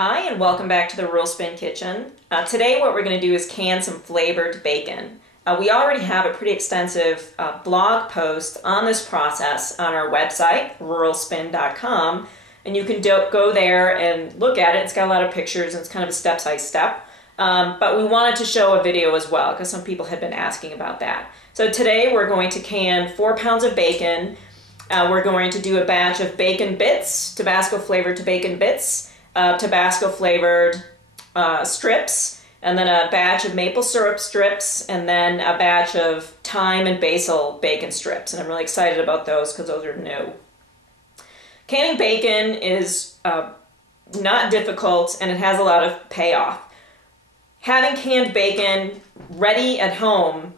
Hi, and welcome back to the Rural Spin Kitchen. Today what we're going to do is can some flavored bacon. We already have a pretty extensive blog post on this process on our website, ruralspin.com, and you can go there and look at it. It's got a lot of pictures and it's kind of a step-by-step. But we wanted to show a video as well because some people had been asking about that. So today we're going to can 4 pounds of bacon. We're going to do a batch of bacon bits, Tabasco flavored to bacon bits, Tabasco flavored strips, and then a batch of maple syrup strips, and then a batch of thyme and basil bacon strips. And I'm really excited about those because those are new. Canning bacon is not difficult, and it has a lot of payoff. Having canned bacon ready at home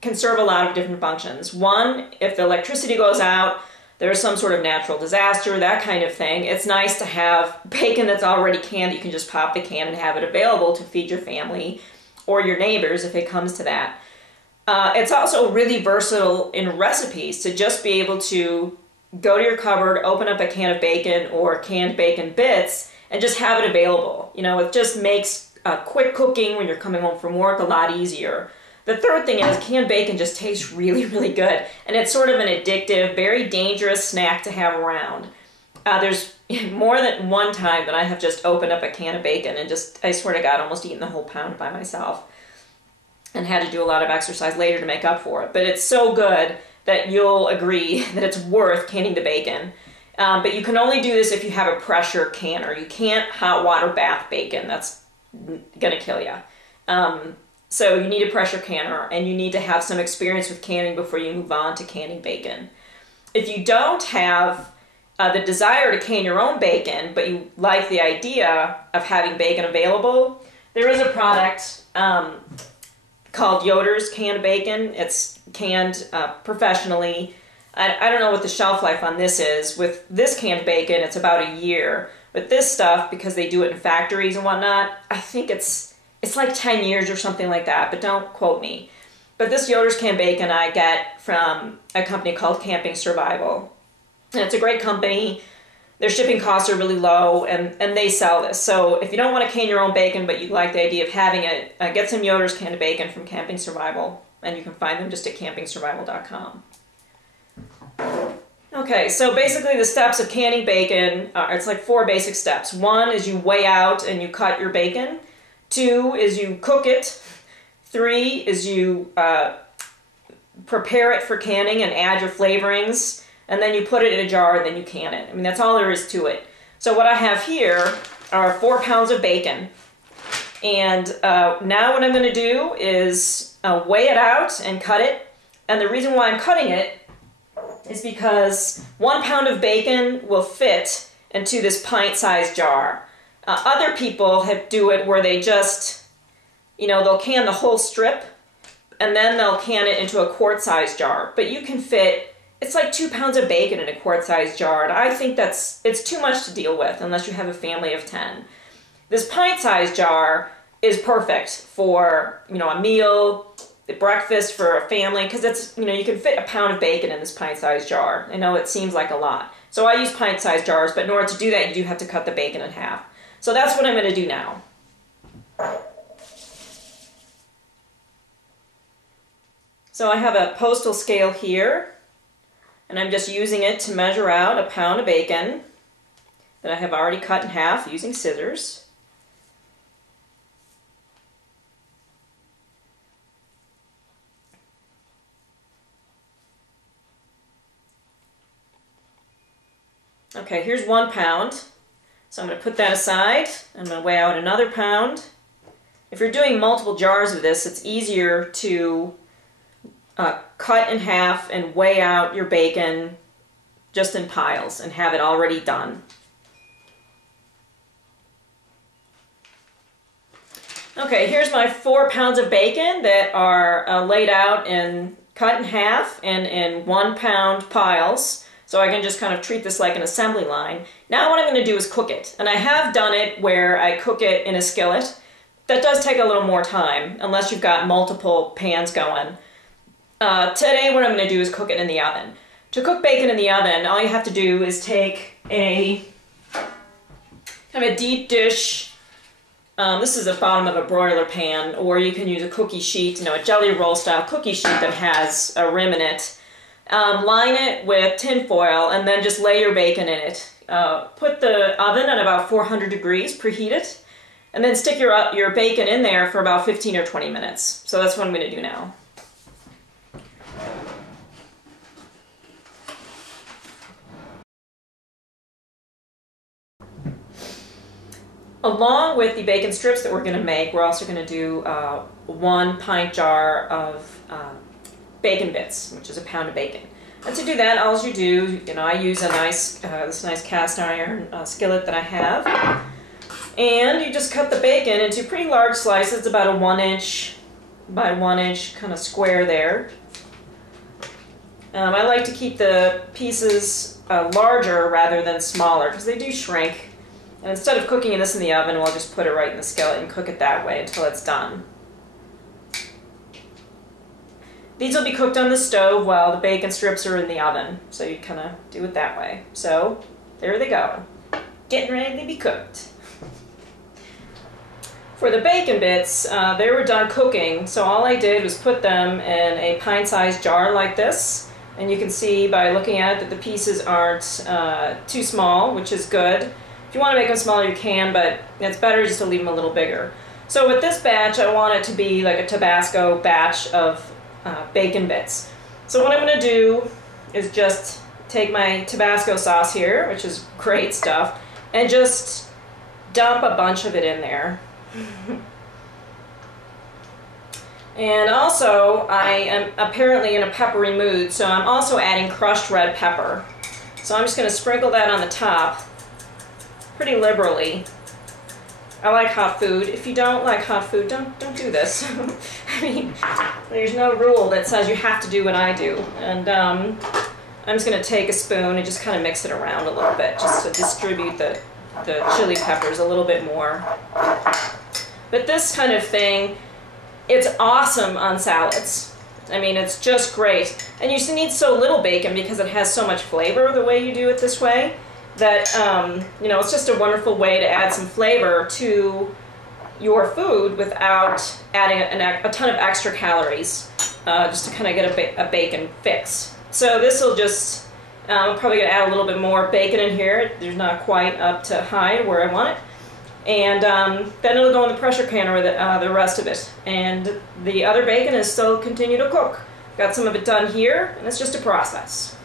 can serve a lot of different functions. One, if the electricity goes out, there's some sort of natural disaster, that kind of thing, it's nice to have bacon that's already canned. You can just pop the can and have it available to feed your family or your neighbors if it comes to that. It's also really versatile in recipes to just be able to go to your cupboard, open up a can of bacon or canned bacon bits, and just have it available. You know, it just makes quick cooking when you're coming home from work a lot easier. The third thing is canned bacon just tastes really, really good. And it's sort of an addictive, very dangerous snack to have around. There's more than one time that I have just opened up a can of bacon and just, I swear to God, almost eaten the whole pound by myself. And had to do a lot of exercise later to make up for it. But it's so good that you'll agree that it's worth canning the bacon. But you can only do this if you have a pressure canner. You can't hot water bath bacon. That's gonna kill you. So you need a pressure canner, and you need to have some experience with canning before you move on to canning bacon. If you don't have the desire to can your own bacon, but you like the idea of having bacon available, there is a product called Yoder's canned bacon. It's canned professionally. I don't know what the shelf life on this is. With this canned bacon, it's about a year. With this stuff, because they do it in factories and whatnot, I think it's like 10 years or something like that, but don't quote me. But this Yoder's canned bacon I get from a company called Camping Survival. And it's a great company. Their shipping costs are really low, and they sell this. So if you don't want to can your own bacon, but you like the idea of having it, get some Yoder's canned bacon from Camping Survival, and you can find them just at campingsurvival.com. Okay, so basically the steps of canning bacon, it's like 4 basic steps. 1 is you weigh out and you cut your bacon. 2 is you cook it. 3 is you prepare it for canning and add your flavorings, and then you put it in a jar and then you can it. I mean, that's all there is to it. So what I have here are 4 pounds of bacon, and now what I'm going to do is weigh it out and cut it. And the reason why I'm cutting it is because 1 pound of bacon will fit into this pint-sized jar. Other people do it where they just, you know, they'll can the whole strip and then they'll can it into a quart-sized jar. But you can fit, it's like 2 pounds of bacon in a quart-sized jar, and I think it's too much to deal with unless you have a family of 10. This pint-sized jar is perfect for, you know, a meal, a breakfast for a family, because it's, you know, you can fit 1 pound of bacon in this pint-sized jar. I know it seems like a lot. So I use pint-sized jars, but in order to do that, you do have to cut the bacon in half. So that's what I'm going to do now. So I have a postal scale here, and I'm just using it to measure out 1 pound of bacon that I have already cut in half using scissors. Okay, here's 1 pound. So I'm going to put that aside. I'm going to weigh out another pound. If you're doing multiple jars of this, it's easier to cut in half and weigh out your bacon just in piles and have it already done. Okay, here's my 4 pounds of bacon that are laid out and cut in half and in 1 pound piles. So I can just kind of treat this like an assembly line. Now what I'm going to do is cook it. And I have done it where I cook it in a skillet. That does take a little more time, unless you've got multiple pans going. Today what I'm going to do is cook it in the oven. To cook bacon in the oven, all you have to do is take a kind have a deep dish. This is the bottom of a broiler pan, or you can use a cookie sheet, a jelly roll style cookie sheet that has a rim in it. Line it with tin foil and then just lay your bacon in it. Put the oven at about 400 degrees, preheat it, and then stick your bacon in there for about 15 or 20 minutes. So that's what I'm going to do now. Along with the bacon strips that we're going to make, we're also going to do 1 pint jar of bacon bits, which is a pound of bacon. And to do that, all you do, I use a this nice cast iron skillet that I have, and you just cut the bacon into pretty large slices, about a 1 inch by 1 inch kind of square there. I like to keep the pieces larger rather than smaller because they do shrink. And instead of cooking this in the oven, we'll just put it right in the skillet and cook it that way until it's done. These will be cooked on the stove while the bacon strips are in the oven. So you kind of do it that way. So there they go, getting ready to be cooked. For the bacon bits, they were done cooking, so all I did was put them in a pint-sized jar like this. And you can see by looking at it that the pieces aren't too small, which is good. If you want to make them smaller, you can, but it's better just to leave them a little bigger. So with this batch, I want it to be like a Tabasco batch of bacon bits. So what I'm going to do is just take my Tabasco sauce here, which is great stuff, and just dump a bunch of it in there. And also, I am apparently in a peppery mood, so I'm also adding crushed red pepper. So I'm just going to sprinkle that on the top pretty liberally. I like hot food. If you don't like hot food, don't do this. I mean, there's no rule that says you have to do what I do. And I'm just going to take a spoon and just kind of mix it around a little bit, just to distribute the chili peppers a little bit more. But this kind of thing, it's awesome on salads. I mean, it's just great. And you need so little bacon because it has so much flavor the way you do it this way, that it's just a wonderful way to add some flavor to your food without adding a ton of extra calories, just to kind of get a bacon fix. So this will just, I'm probably going to add a little bit more bacon in here. There's not quite up to high where I want it. And then it'll go in the pressure canner with the rest of it. And the other bacon is still continue to cook. Got some of it done here, and it's just a process.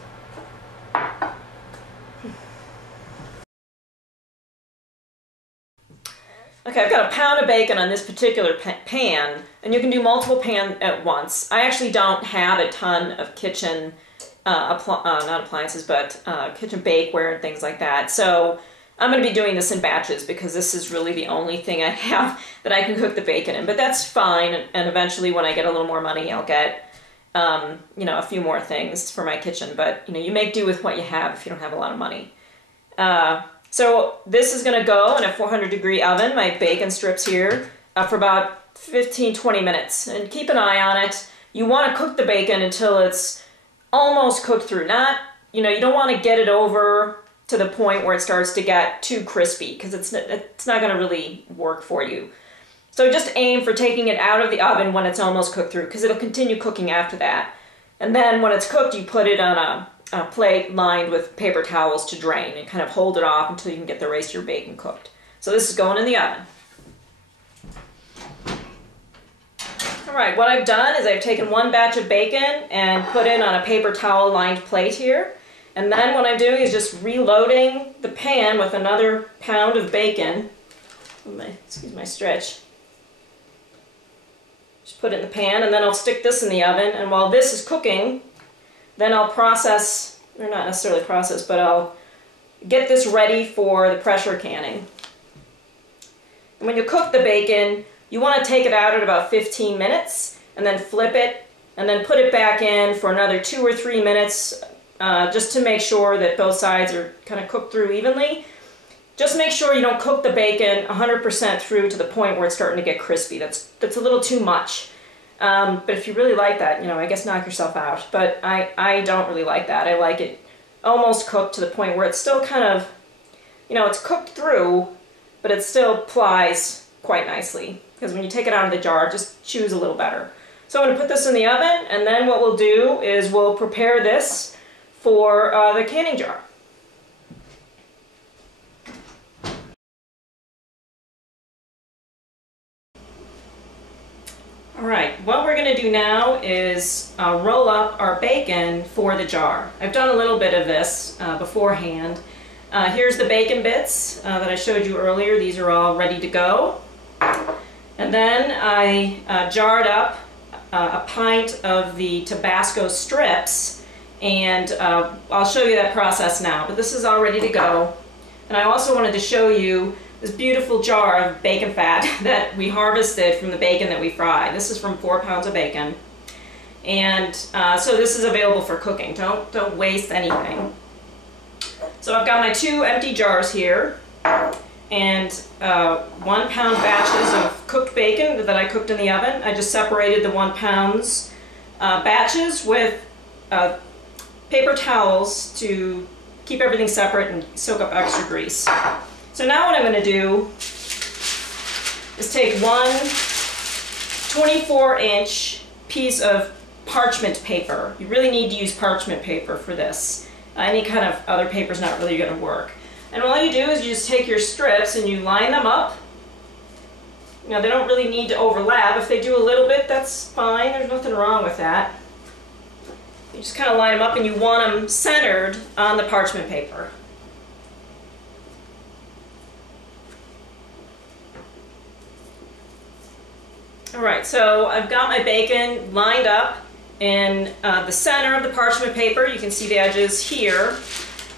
Okay, I've got a pound of bacon on this particular pan, and you can do multiple pans at once. I actually don't have a ton of kitchen, not appliances, but kitchen bakeware and things like that. So I'm going to be doing this in batches because this is really the only thing I have that I can cook the bacon in. But that's fine, and eventually when I get a little more money, I'll get, a few more things for my kitchen. But, you make do with what you have if you don't have a lot of money. So this is going to go in a 400-degree oven, my bacon strips here, for about 15-20 minutes. And keep an eye on it. You want to cook the bacon until it's almost cooked through. You don't want to get it over to the point where it starts to get too crispy, because it's not going to really work for you. So just aim for taking it out of the oven when it's almost cooked through, because it'll continue cooking after that. And then when it's cooked, you put it on a plate lined with paper towels to drain and kind of hold it off until you can get the rest of your bacon cooked. So this is going in the oven. Alright, what I've done is I've taken one batch of bacon and put it on a paper towel lined plate here. And then what I'm doing is just reloading the pan with another pound of bacon. Excuse my stretch. Just put it in the pan, and then I'll stick this in the oven, and while this is cooking, then I'll process, or not necessarily process, but I'll get this ready for the pressure canning. And when you cook the bacon, you want to take it out at about 15 minutes, and then flip it, and then put it back in for another 2 or 3 minutes, just to make sure that both sides are kind of cooked through evenly. Just make sure you don't cook the bacon 100% through to the point where it's starting to get crispy. That's a little too much. But if you really like that, I guess knock yourself out. But I don't really like that. I like it almost cooked to the point where it's still kind of, it's cooked through, but it still plies quite nicely because when you take it out of the jar, it just chews a little better. So I'm going to put this in the oven, and then what we'll do is we'll prepare this for the canning jar. Alright, what we're going to do now is roll up our bacon for the jar. I've done a little bit of this beforehand. Here's the bacon bits that I showed you earlier. These are all ready to go. And then I jarred up a pint of the Tabasco strips, and I'll show you that process now, but this is all ready to go. And I also wanted to show you this beautiful jar of bacon fat that we harvested from the bacon that we fried. This is from 4 pounds of bacon. And so this is available for cooking. Don't waste anything. So I've got my 2 empty jars here, and 1 pound batches of cooked bacon that I cooked in the oven. I just separated the 1 pounds batches with paper towels to keep everything separate and soak up extra grease. So now what I'm going to do is take one 24-inch piece of parchment paper. You really need to use parchment paper for this. Any kind of other paper is not really going to work. And all you do is you just take your strips and you line them up. Now they don't really need to overlap. If they do a little bit, that's fine. There's nothing wrong with that. You just kind of line them up, and you want them centered on the parchment paper. Alright, so I've got my bacon lined up in the center of the parchment paper. You can see the edges here,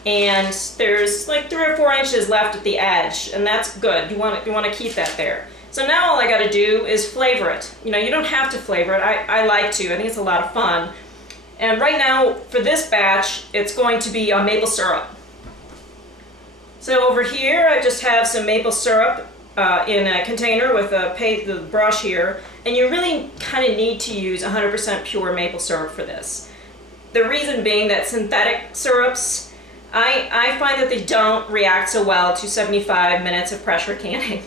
and there's like 3 or 4 inches left at the edge, and that's good. You want to keep that there. So now all I got to do is flavor it. You know, you don't have to flavor it. I like to. I think it's a lot of fun. And right now, for this batch, it's going to be maple syrup. So over here, I just have some maple syrup in a container with the brush here, and you really kind of need to use 100% pure maple syrup for this. The reason being that synthetic syrups, I find that they don't react so well to 75 minutes of pressure canning.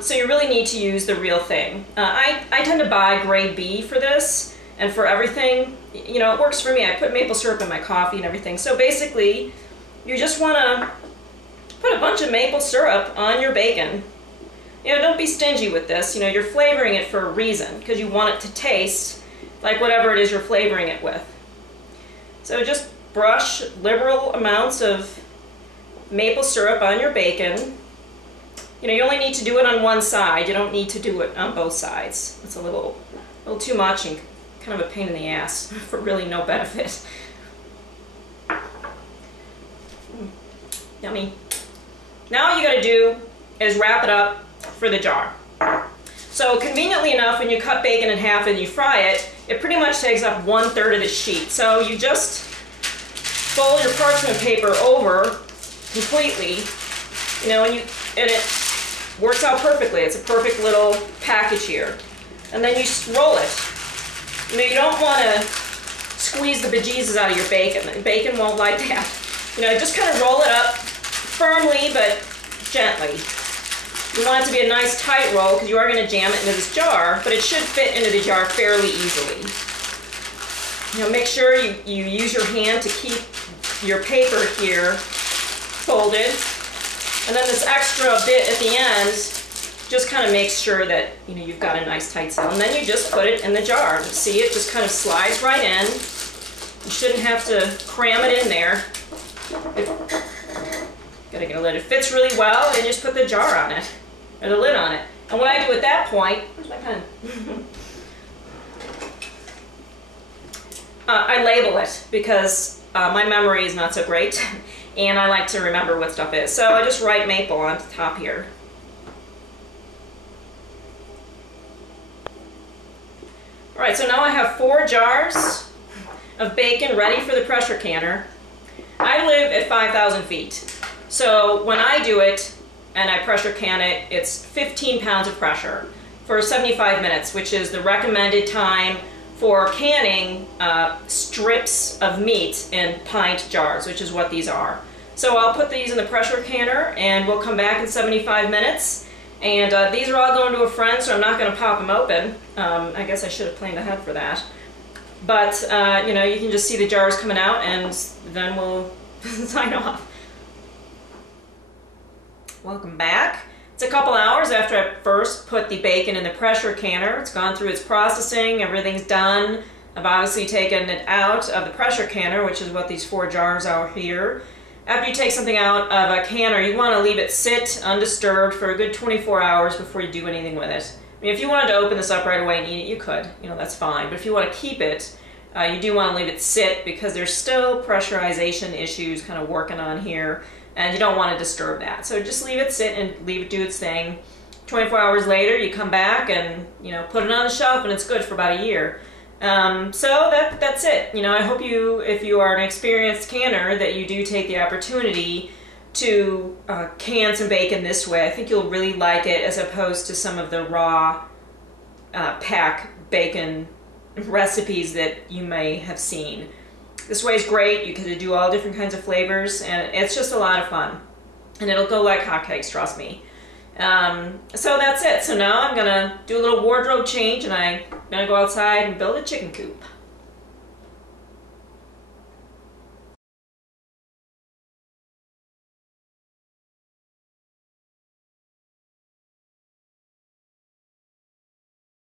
So you really need to use the real thing. I tend to buy grade B for this, and for everything, you know, it works for me. I put maple syrup in my coffee and everything. So basically, you just want to put a bunch of maple syrup on your bacon. You know, don't be stingy with this. You know, you're flavoring it for a reason, because you want it to taste like whatever it is you're flavoring it with. So just brush liberal amounts of maple syrup on your bacon. You know, you only need to do it on one side. You don't need to do it on both sides. It's a little too much and kind of a pain in the ass for really no benefit. Yummy. Now all you gotta do is wrap it up for the jar. So conveniently enough, when you cut bacon in half and you fry it, it pretty much takes up 1/3 of the sheet. So you just fold your parchment paper over completely, you know, and it works out perfectly. It's a perfect little package here. And then you just roll it. You know, you don't want to squeeze the bejesus out of your bacon. Bacon won't like that. You know, just kind of roll it up firmly but gently. You want it to be a nice tight roll because you are going to jam it into this jar, but it should fit into the jar fairly easily. You know, make sure you use your hand to keep your paper here folded, and then this extra bit at the end just kind of makes sure that, you know, you've got a nice tight seal, and then you just put it in the jar. See, it just kind of slides right in. You shouldn't have to cram it in there. Gotta get a lid. It fits really well, and you just put the jar on it, or the lid on it. And what I do at that point, where's my pen? I label it because my memory is not so great, and I like to remember what stuff is. So I just write maple on the top here. Alright, so now I have 4 jars of bacon ready for the pressure canner. I live at 5,000 feet. So when I do it and I pressure can it, it's 15 pounds of pressure for 75 minutes, which is the recommended time for canning strips of meat in pint jars, which is what these are. So I'll put these in the pressure canner and we'll come back in 75 minutes. And these are all going to a friend, so I'm not going to pop them open. I guess I should have planned ahead for that. But, you know, you can just see the jars coming out and then we'll sign off. Welcome back. It's a couple hours after I first put the bacon in the pressure canner. It's gone through its processing, everything's done. I've obviously taken it out of the pressure canner, which is what these 4 jars are here. After you take something out of a canner, you want to leave it sit undisturbed for a good 24 hours before you do anything with it. I mean, if you wanted to open this up right away and eat it, you could. You know, that's fine. But if you want to keep it, you do want to leave it sit because there's still pressurization issues kind of working on here, and you don't want to disturb that. So just leave it sit and leave it do its thing. 24 hours later, you come back and, you know, put it on the shelf and it's good for about a year. So that's it. You know, I hope you, if you are an experienced canner, that you do take the opportunity to can some bacon this way. I think you'll really like it as opposed to some of the raw pack bacon recipes that you may have seen. This way is great. You can do all different kinds of flavors and it's just a lot of fun. And it'll go like hotcakes, trust me. So that's it. So now I'm gonna do a little wardrobe change and I'm gonna go outside and build a chicken coop.